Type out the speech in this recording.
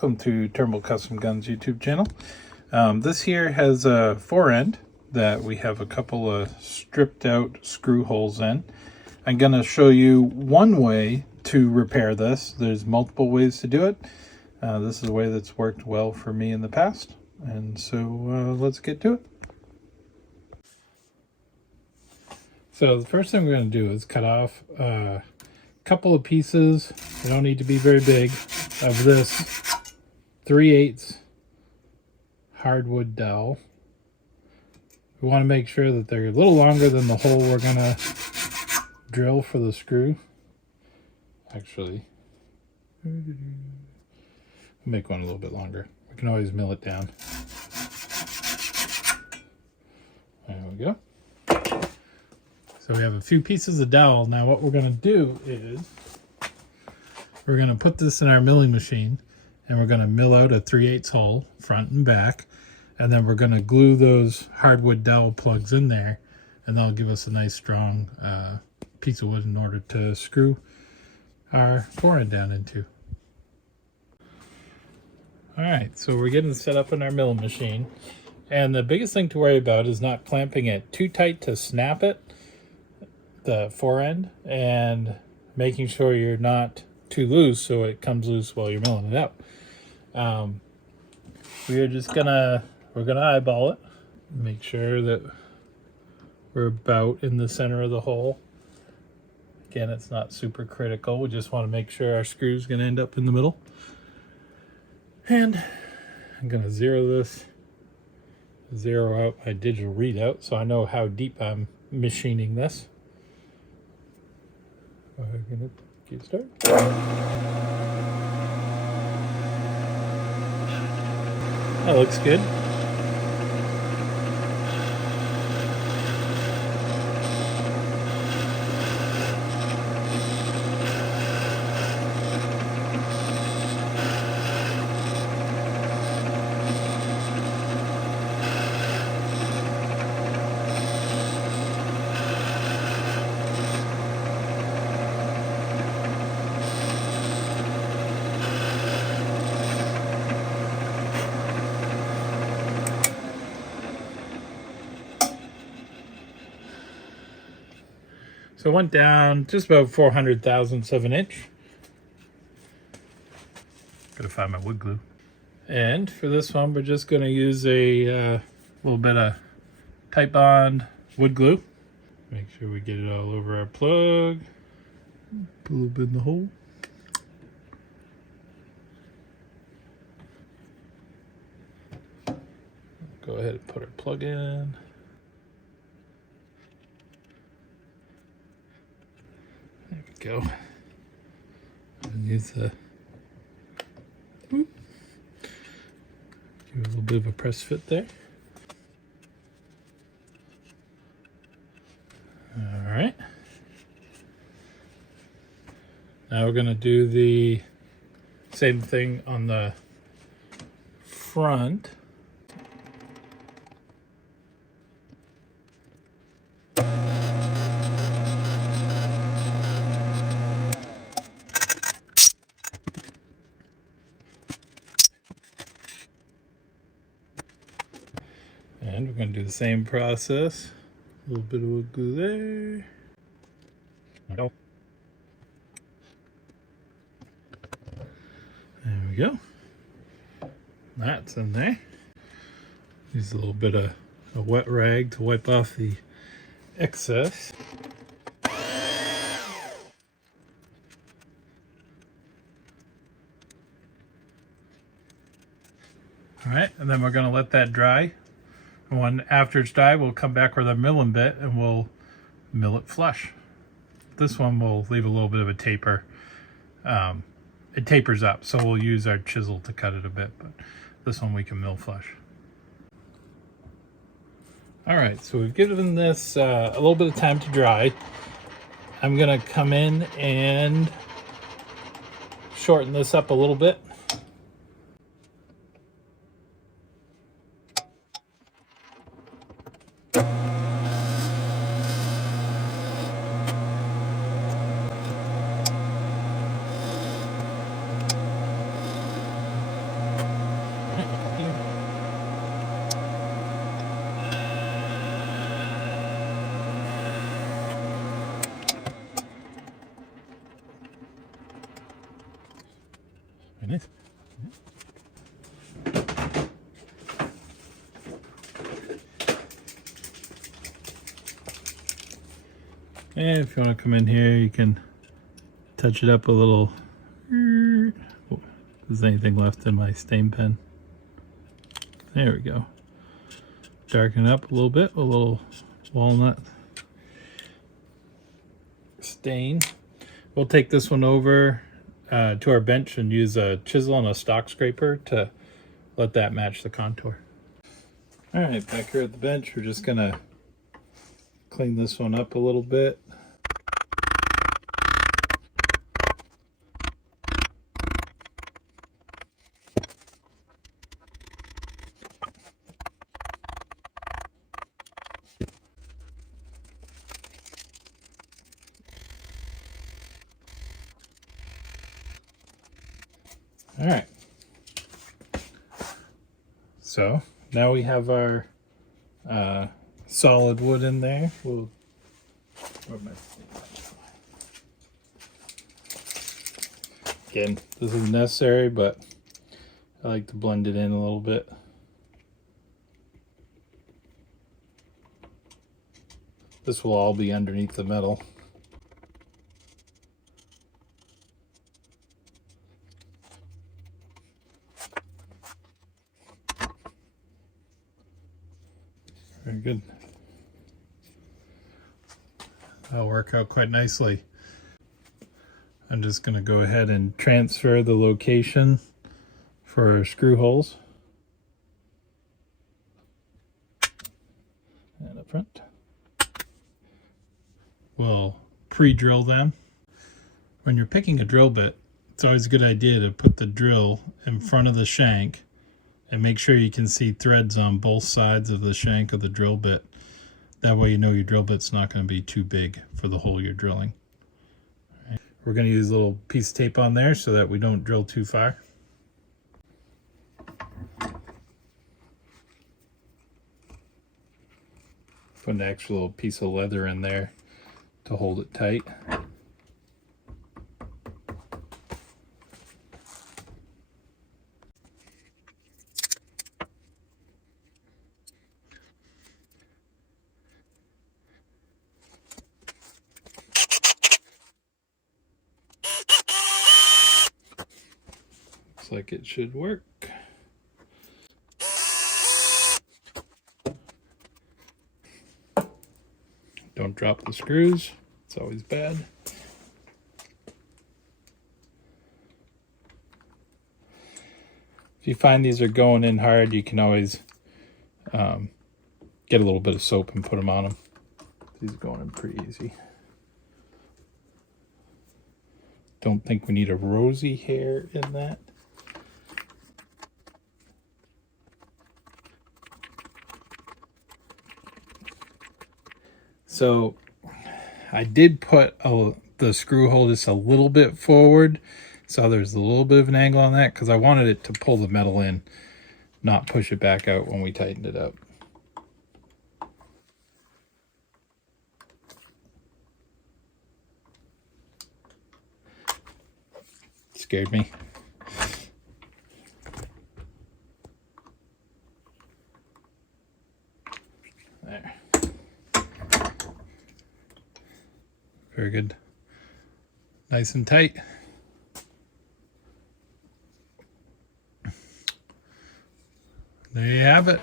welcome to Turnbull Custom Guns YouTube channel. This here has a fore end that we have a couple of stripped out screw holes in. I'm going to show you one way to repair this. There's multiple ways to do it. This is a way that's worked well for me in the past, and so let's get to it. So the first thing we're going to do is cut off a couple of pieces. They don't need to be very big, of this 3/8 hardwood dowel. We want to make sure that they're a little longer than the hole we're going to drill for the screw. Actually, we'll make one a little bit longer. We can always mill it down. There we go. So we have a few pieces of dowel. Now what we're going to do is we're going to put this in our milling machine, and we're going to mill out a 3/8 hole front and back, and then we're going to glue those hardwood dowel plugs in there, and that'll give us a nice strong piece of wood in order to screw our fore end down into. Alright, so we're getting set up in our milling machine, and the biggest thing to worry about is not clamping it too tight to snap it, the fore end, and making sure you're not too loose so it comes loose while you're milling it up. We're gonna eyeball it, make sure that we're about in the center of the hole. Again, it's not super critical. We just want to make sure our screw's gonna end up in the middle. And I'm gonna zero out my digital readout so I know how deep I'm machining this. We're gonna get started. That looks good. So it went down just about 400 thousandths of an inch. Gotta find my wood glue. And for this one, we're just gonna use a little bit of tight bond wood glue. Make sure we get it all over our plug. Put a little bit in the hole. Go ahead and put our plug in. There we go. And use the give it a little bit of a press fit there. All right. Now we're going to do the same thing on the front. And we're going to do the same process. A little bit of wood glue there. There we go. That's in there. Use a little bit of a wet rag to wipe off the excess. All right, and then we're going to let that dry. And after it's dry, we'll come back with our milling bit and we'll mill it flush. This one will leave a little bit of a taper. It tapers up, so we'll use our chisel to cut it a bit, but this one we can mill flush. All right, so we've given this a little bit of time to dry. I'm gonna come in and shorten this up a little bit. And if you want to come in here, you can touch it up a little. Oh, if there's anything left in my stain pen. There we go. Darken it up a little bit, a little walnut stain. We'll take this one over to our bench and use a chisel and a stock scraper to let that match the contour. All right, back here at the bench, we're just gonna clean this one up a little bit. All right. So now we have our solid wood in there. Again, this is necessary, but I like to blend it in a little bit. This will all be underneath the metal. Very good. That'll work out quite nicely. I'm just going to go ahead and transfer the location for screw holes. And up front. We'll pre-drill them. When you're picking a drill bit, it's always a good idea to put the drill in front of the shank and make sure you can see threads on both sides of the shank of the drill bit. That way you know your drill bit's not going to be too big for the hole you're drilling. Right. We're going to use a little piece of tape on there so that we don't drill too far. Put an extra little piece of leather in there to hold it tight. Looks like it should work. Don't drop the screws, it's always bad. If you find these are going in hard, you can always get a little bit of soap and put them on them. These are going in pretty easy. Don't think we need a rosy hair in that. So I did put the screw hole just a little bit forward, so there's a little bit of an angle on that because I wanted it to pull the metal in, not push it back out when we tightened it up. Scared me. There. Very good. Nice and tight. There you have it.